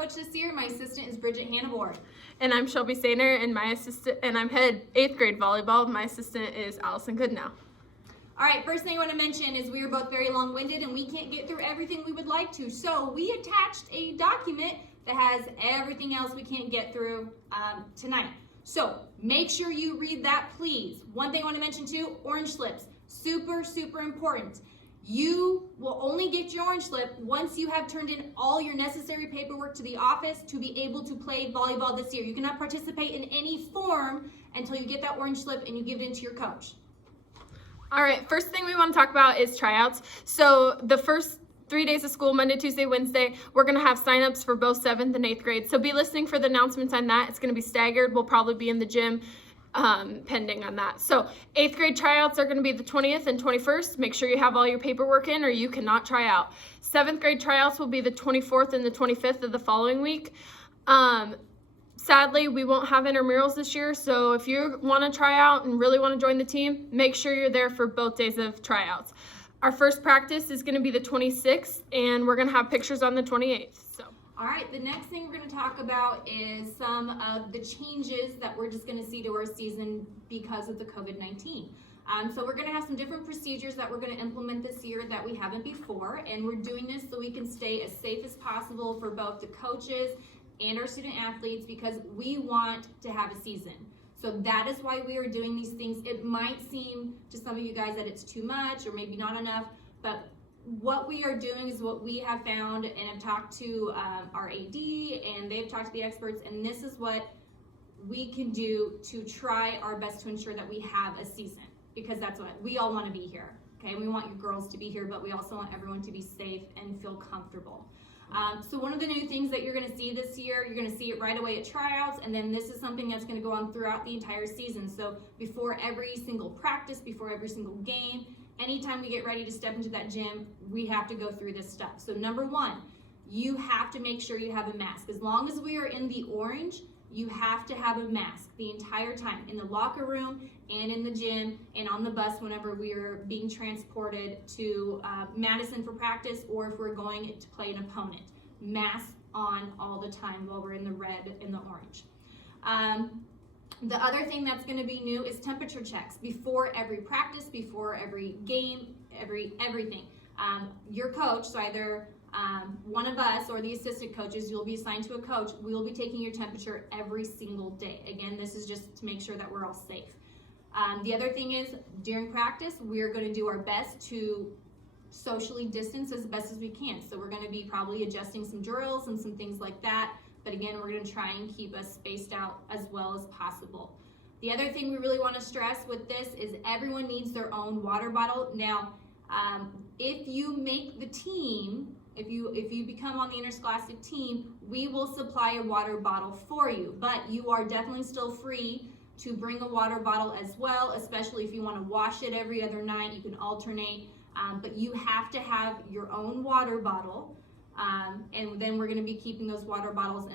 coach this year. My assistant is Bridget Hannibord. And I'm Shelby Sainer, and I'm head 8th grade volleyball. My assistant is Allison Goodnow. All right, first thing I want to mention is we are both very long-winded and we can't get through everything we would like to. So we attached a document that has everything else we can't get through tonight. So make sure you read that, please. One thing I want to mention too, orange slips. Super, super important. You will only get your orange slip once you have turned in all your necessary paperwork to the office to be able to play volleyball this year. You cannot participate in any form until you get that orange slip and you give it into your coach. All right, first thing we want to talk about is tryouts. So the first 3 days of school, Monday, Tuesday, Wednesday, we're going to have signups for both 7th and 8th grade. So be listening for the announcements on that. It's going to be staggered. We'll probably be in the gym pending on that. So 8th grade tryouts are going to be the 20th and 21st. Make sure you have all your paperwork in or you cannot try out. 7th grade tryouts will be the 24th and the 25th of the following week. Sadly, we won't have intramurals this year, so if you want to try out and really want to join the team, make sure you're there for both days of tryouts. Our first practice is going to be the 26th, and we're going to have pictures on the 28th. All right, the next thing we're going to talk about is some of the changes that we're just going to see to our season because of the COVID-19. So we're going to have some different procedures that we're going to implement this year that we haven't before, and we're doing this so we can stay as safe as possible for both the coaches and our student athletes because we want to have a season. So that is why we are doing these things. It might seem to some of you guys that it's too much or maybe not enough, but what we are doing is what we have found and have talked to our AD and they've talked to the experts, and this is what we can do to try our best to ensure that we have a season, because that's what we all want to be here. Okay, we want you girls to be here, but we also want everyone to be safe and feel comfortable. So one of the new things that you're going to see this year, you're going to see it right away at tryouts, and then this is something that's going to go on throughout the entire season. So before every single practice, before every single game, anytime we get ready to step into that gym, we have to go through this stuff. So number one, you have to make sure you have a mask. As long as we are in the orange, you have to have a mask the entire time, in the locker room and in the gym and on the bus whenever we are being transported to Madison for practice, or if we're going to play an opponent. Mask on all the time while we're in the red and the orange. The other thing that's going to be new is temperature checks before every practice, before every game, everything. Your coach, so either one of us or the assistant coaches, you'll be assigned to a coach, we will be taking your temperature every single day. Again, this is just to make sure that we're all safe. The other thing is, during practice, we're going to do our best to socially distance as best as we can. So we're going to be probably adjusting some drills and some things like that. But again, we're going to try and keep us spaced out as well as possible. The other thing we really want to stress with this is everyone needs their own water bottle. Now, if you make the team, if you become on the interscholastic team, we will supply a water bottle for you. But you are definitely still free to bring a water bottle as well, especially if you want to wash it every other night. You can alternate, but you have to have your own water bottle. And then we're going to be keeping those water bottles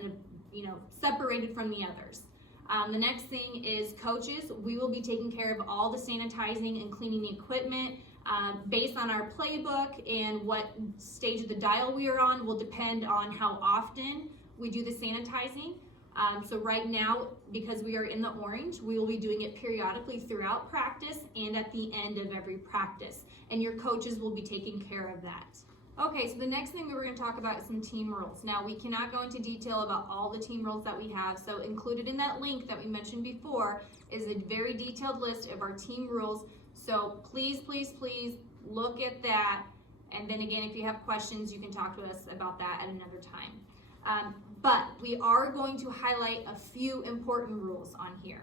separated from the others. The next thing is coaches. We will be taking care of all the sanitizing and cleaning the equipment. Based on our playbook and what stage of the dial we are on will depend on how often we do the sanitizing. So right now, because we are in the orange, we will be doing it periodically throughout practice and at the end of every practice. And your coaches will be taking care of that. Okay, so the next thing that we're going to talk about is some team rules. Now, we cannot go into detail about all the team rules that we have, so included in that link that we mentioned before is a very detailed list of our team rules. So please, please, please look at that, and then again, if you have questions, you can talk to us about that at another time. But we are going to highlight a few important rules on here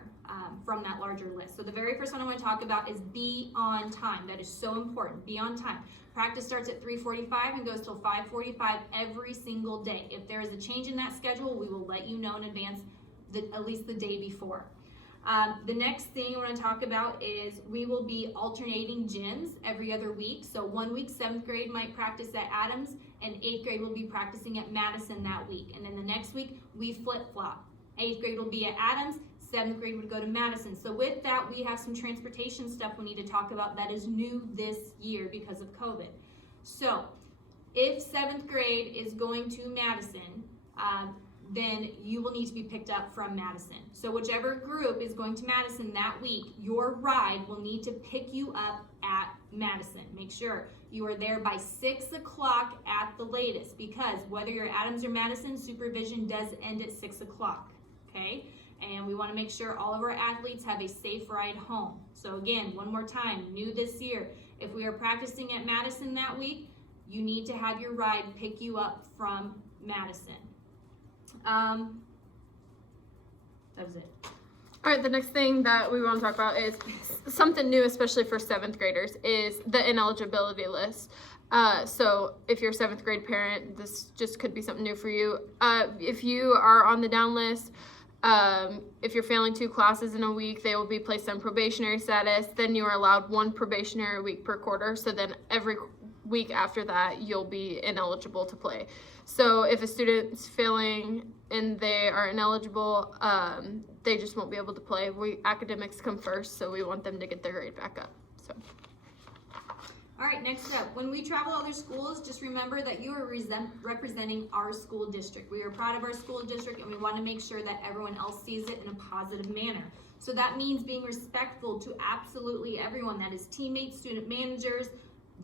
from that larger list. So the very first one I want to talk about is be on time. That is so important. Be on time. Practice starts at 3:45 and goes till 5:45 every single day. If there is a change in that schedule, we will let you know in advance, at least the day before. The next thing we're going to talk about is we will be alternating gyms every other week. So 1 week, 7th grade might practice at Adams, and 8th grade will be practicing at Madison that week. And then the next week, we flip-flop. 8th grade will be at Adams, 7th grade would go to Madison. So with that, we have some transportation stuff we need to talk about that is new this year because of COVID. So if 7th grade is going to Madison, then you will need to be picked up from Madison. So whichever group is going to Madison that week, your ride will need to pick you up at Madison. Make sure you are there by 6 o'clock at the latest, because whether you're at Adams or Madison, supervision does end at 6 o'clock, okay? And we want to make sure all of our athletes have a safe ride home. So again, one more time, new this year, if we are practicing at Madison that week, you need to have your ride pick you up from Madison. That was it. All right, the next thing that we want to talk about is something new, especially for 7th graders, is the ineligibility list. So if you're a 7th grade parent, this just could be something new for you. If you are on the down list, if you're failing 2 classes in a week, they will be placed on probationary status. Then you are allowed 1 probationary week per quarter. So then every week after that, you'll be ineligible to play. So if a student's failing and they are ineligible, they just won't be able to play. Academics come first, so we want them to get their grade back up. So. All right, next up, when we travel other schools, just remember that you are representing our school district. We are proud of our school district, and we want to make sure that everyone else sees it in a positive manner. So that means being respectful to absolutely everyone. That is teammates, student managers,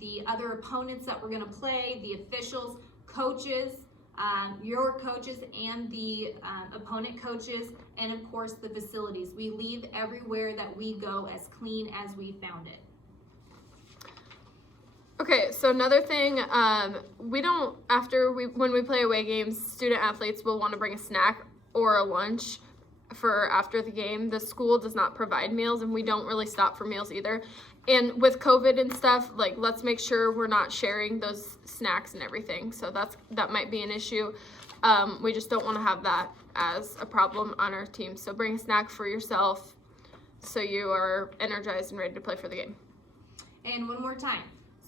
the other opponents that we're going to play, the officials, coaches, your coaches and the opponent coaches, and of course the facilities. We leave everywhere that we go as clean as we found it. Okay, so another thing, when we play away games, student athletes will want to bring a snack or a lunch for after the game. The school does not provide meals, and we don't really stop for meals either. And with COVID and stuff, like, let's make sure we're not sharing those snacks and everything. So that might be an issue. We just don't want to have that as a problem on our team. So bring a snack for yourself so you are energized and ready to play for the game. And one more time.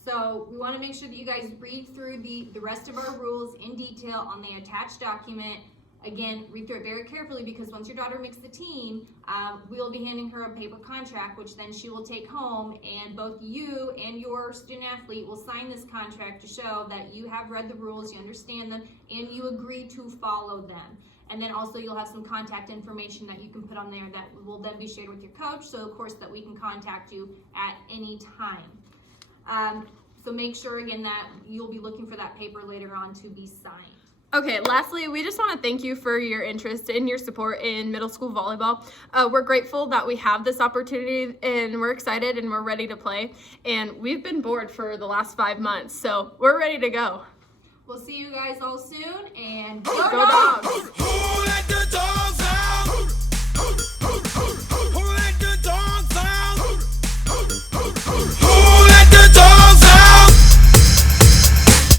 So we want to make sure that you guys read through the rest of our rules in detail on the attached document. Again, read through it very carefully, because once your daughter makes the team, we'll be handing her a paper contract, which then she will take home, and both you and your student athlete will sign this contract to show that you have read the rules, you understand them, and you agree to follow them. And then also you'll have some contact information that you can put on there that will then be shared with your coach, so of course that we can contact you at any time. So make sure again that you'll be looking for that paper later on to be signed. Okay, lastly, we just want to thank you for your interest and your support in middle school volleyball. We're grateful that we have this opportunity, and we're excited and we're ready to play. And we've been bored for the last 5 months, so we're ready to go. We'll see you guys all soon, and go Dogs!